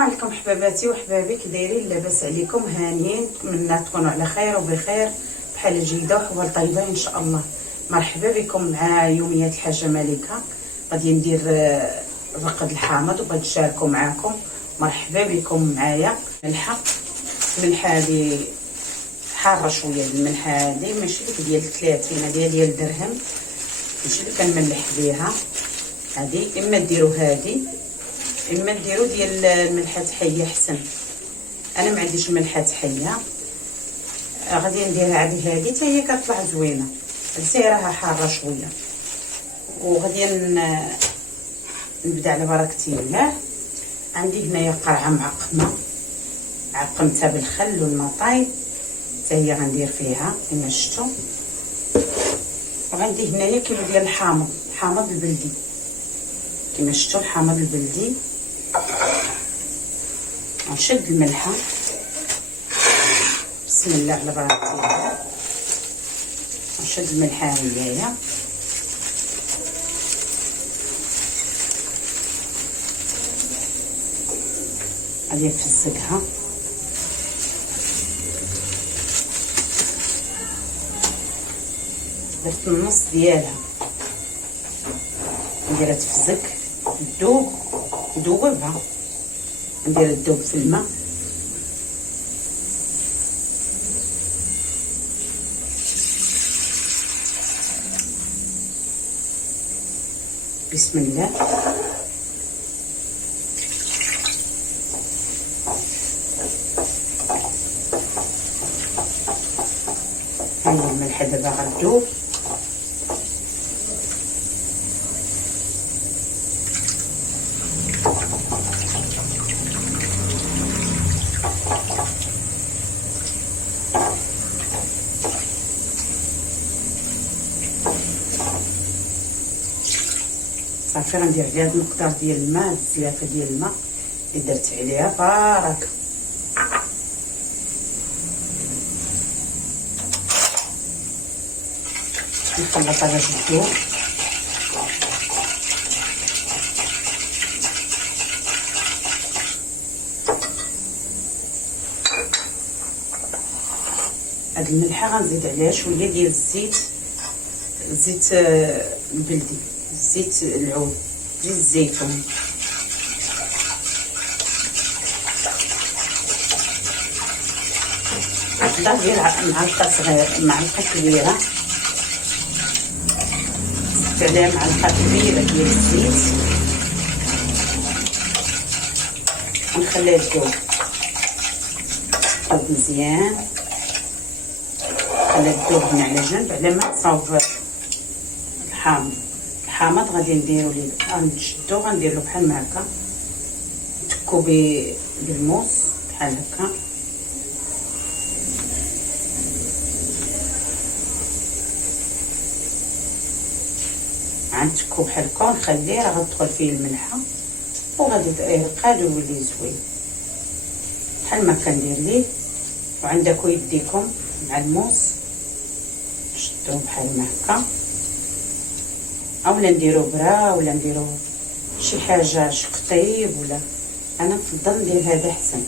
السلام عليكم حباباتي وحبابي، كي دايرين؟ لاباس عليكم؟ هانيين؟ نتمنى تكونوا على خير وبخير بحال جيده وحوال طيبه ان شاء الله. مرحبا بكم مع يوميات الحاجه ملكه. غادي ندير الرقد الحامض وبغيت نشاركو معاكم. مرحبا بكم معايا. الملحه هادي حاره شويه، الملحه هادي ماشي ديك ديال 30، ديال درهم، ماشي اللي كنملح بها. هادي اما ديروا هادي اما نديرو ديال الملحه حيه حسن. انا ما عنديش ملحه حيه، غادي نديرها عادي. هذه حتى هي كتطلع زوينه، سيرها حاره شويه. وغادي نبدا على بركه الله. عندي هنايا قرعه معقمه، عقمتها بالخل والمطاي، حتى هي غندير فيها كما شفتوا. وعندي هنايا كيلو ديال الحامض البلدي كما شفتوا، الحامض البلدي. نشد الملحه، بسم الله على بركه الله. نشد الملحه هيايا، غادي نفزقها. درت النص ديالها، نديرها تفزق تذوب، ندوبها، ندير الذوب في الماء. بسم الله. هاي الملحه دابا غتذوب. صافي غندير عليها هاد المقدار ديال الماء، الزلافه ديال الماء اللي درت عليها بركه. نخلطها باش تذوب. هاد الملحه غنزيد عليها شويه ديال الزيت البلدي، زيت العود، زيت الزيتون. عقده ديال معلقه صغيره، معلقه كبيره، زدت عليها معلقه كبيره ديال الزيت. ونخليها تذوب مزيان، خليها تذوب هنا على جنب على ما تصاوب الحامض. غادي نديرو ليه، غنشدو، غنديرو بحال ما هكا، نتكو بالموس بحال هكا. غنتكو بحال هكا ونخليه، راه غتدخل فيه الملحه وغادي يرقاد ويولي زوين بحال ما كندير ليه. وعندكم يديكم مع الموس شدوه بحال ما هكا، اولا نديرو برا ولا نديرو شي حاجه شقطيب، ولا انا نفضل ندير هذا احسن.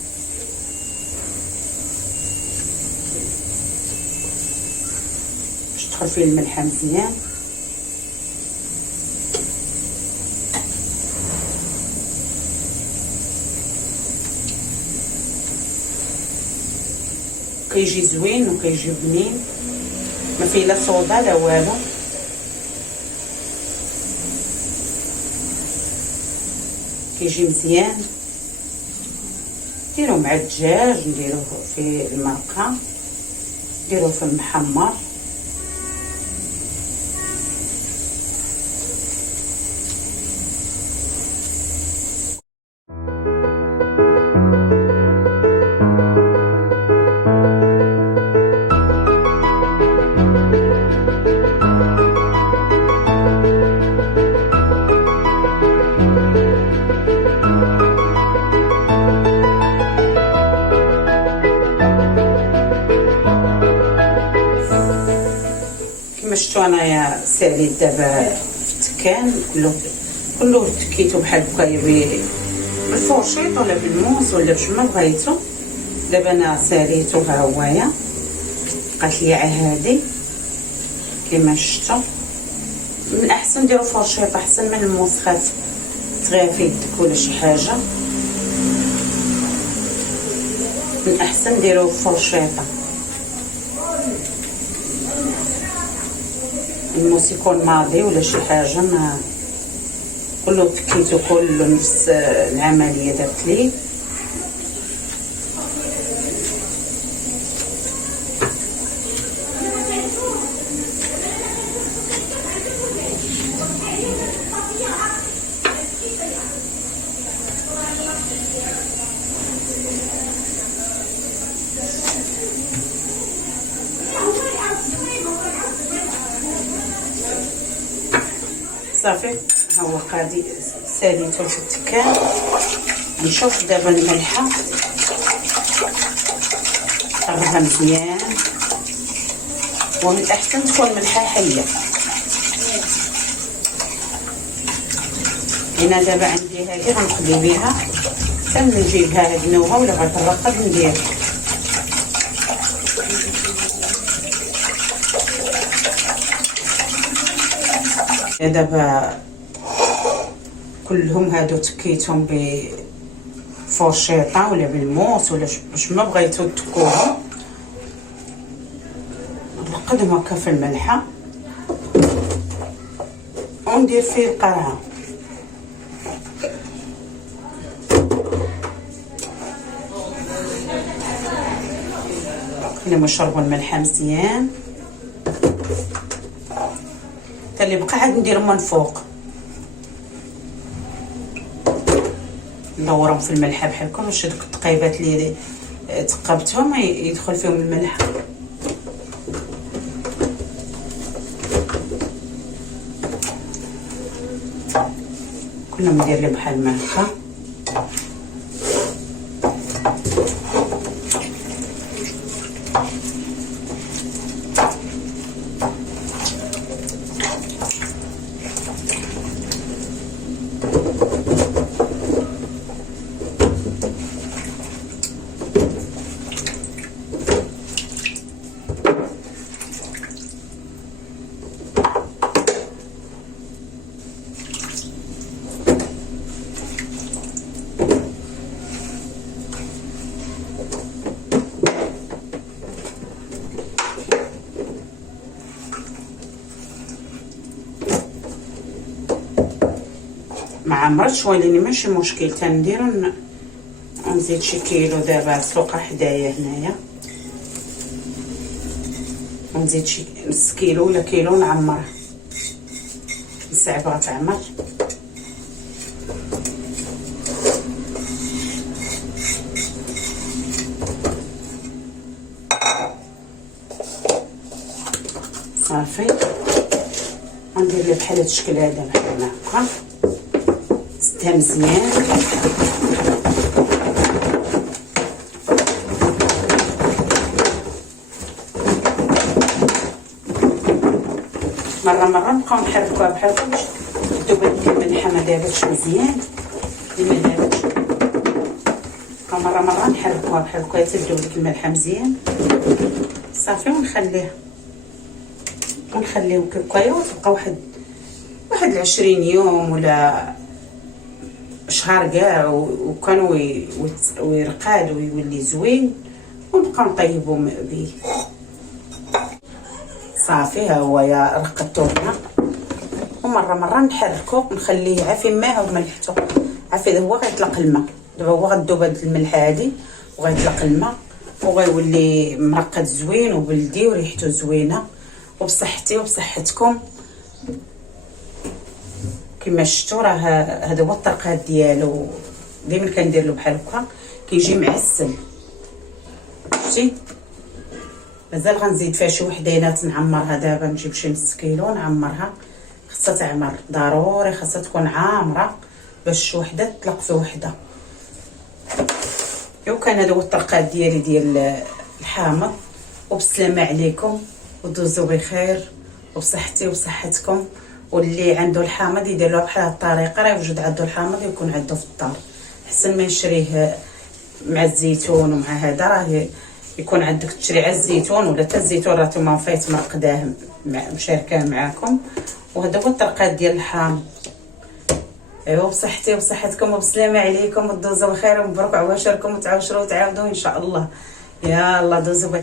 باش تدخل فيه الملحه مزيان. كيجي زوين وكيجي بنين، ما فيه لا صودا لا والو. كيجي مزيان. نديروه مع الدجاج، نديروه في المرقه، نديروه في المحمر. كما شفتوا انايا ساليت دابا في التكان، كله تكيتو بحال هكا بالفورشيط ولا بالموس ولا بشما بغيتو. دابا انا ساليتو ها هوايا، بقات لي هادي كما شفتوا. من احسن ديروا فورشيط احسن من الموس، خاف تغير في يدك ولا شي حاجه. من احسن ديروا فورشيطه. الموس يكون ماضي ولا شي حاجه ما كله تكيتو كله نفس العمليه درت ليه. صافي ها هو قادي ساليته في التكان. نشوف دابا الملحه قربها مزيان، ومن الاحسن تكون ملحه حيه. هنا دابا عندي هذه غنقضي بها حتى نجيبها هدنوها ولا غترقد ندير. دابا كلهم هادو تكيتهم بفرشيطه ولا بالموس ولا باش ما بغيتو تكوهم. نرقدهم هكا في الملحه وندير فيه القرعه. كلهم يشربوا الملحه مزيان. اللي بقى عاد نديرهم من فوق، ندورهم في الملحه بحال هكا باش دوك التقيبات اللي تقبتهم يدخل فيهم الملح. كلهم ندير لي بحال ما هكا. ما عمرتش ولكن ماشي مشكل، تنديرو نزيد شي كيلو دابا سوقه حدايا هنايا، ونزيد شي نص كيلو ولا كيلو نعمرها صعيبه تعمر. صافي غندير ليه بحال هاد الشكل هذا بحال هكا، نسدها مزيان. مره نبقاو نحركوها بحال هكا باش تذوب هاد الملحه ما دابتش مزيان، اللي ما دابتش بقاو مره نحركوها بحال هكا حتى تذوب ديك الملحه مزيان. صافي ونخليهم كبكايه وتبقى واحد 20 يوم ولا شهر كاع، وكانوا ويرقاد ويولي زوين، ونبقى نطيبو به. صافي ها هو يا رقدتونا، ومره نحركو ونخليه عافي ماء وملحتو عافي. هو غيطلق الماء دابا، هو غدوب هاد الملحه هادي وغيطلق الماء وغيولي مرقد زوين وبلدي وريحته زوينه وبصحتي وبصحتكم. كما شفتوا راه هذا هو الطرقات ديالو، ديما كندير له بحال هكا كيجي معسل. شفتي مازال غنزيد فيها شي وحدينات نعمرها. دابا نجيب شي نص كيلو نعمرها، خاصها تعمر ضروري، خاصها تكون عامره باش وحده تطلق في وحده. وكان هذا هو الطرقات ديالي ديال الحامض، وبسلامه عليكم ودوزوا بخير وبصحتي وبصحتكم. واللي عنده الحامض يدير له بحال هاد الطريقه، راه يوجد عنده الحامض يكون عنده في الدار. احسن ما نشريه مع الزيتون ومع هذا. راه يكون عندك تشري على الزيتون، ولا حتى الزيتون راه نتوما فايت مرقداه مشاركاه معاكم. وهذا هو الطرقات ديال الحامض. ايوا بصحتي وبصحتكم وبسلامه عليكم، ودوزوا بخير ومبروك عواشركم، وتعاوشروا وتعاودوا ان شاء الله. يلا دوزوا بخير.